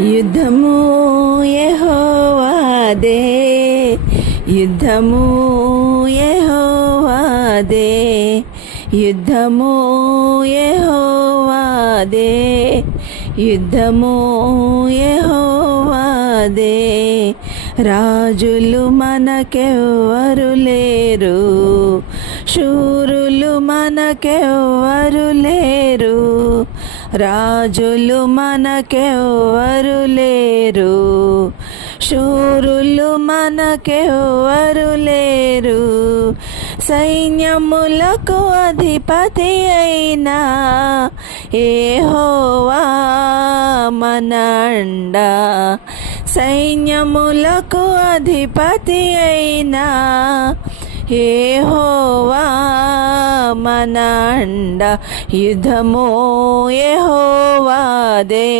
యుద్ధము యెహోవాదే, యుద్ధము యెహోవాదే, యుద్ధము యెహోవాదే, యుద్ధము యెహోవాదే. రాజులు మనకెవ్వరు లేరు, శూరులు మనకెవ్వరు లేరు, రాజులు మనకెవ్వరు లేరు, శూరులు మనకెవ్వరు లేరు. సైన్యములకు అధిపతి అయినా యెహోవా మన అండ, సైన్యములకు అధిపతి అయినా యెహోవా మన అండ. యుద్ధము యెహోవాదే.